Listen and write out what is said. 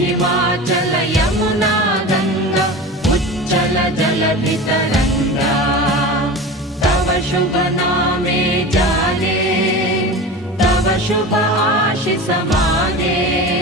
हिमाचल यमुना गंगा उच्चल जलधि तरंगा तव शुभ नामे जाने तव शुभ आशीष माने।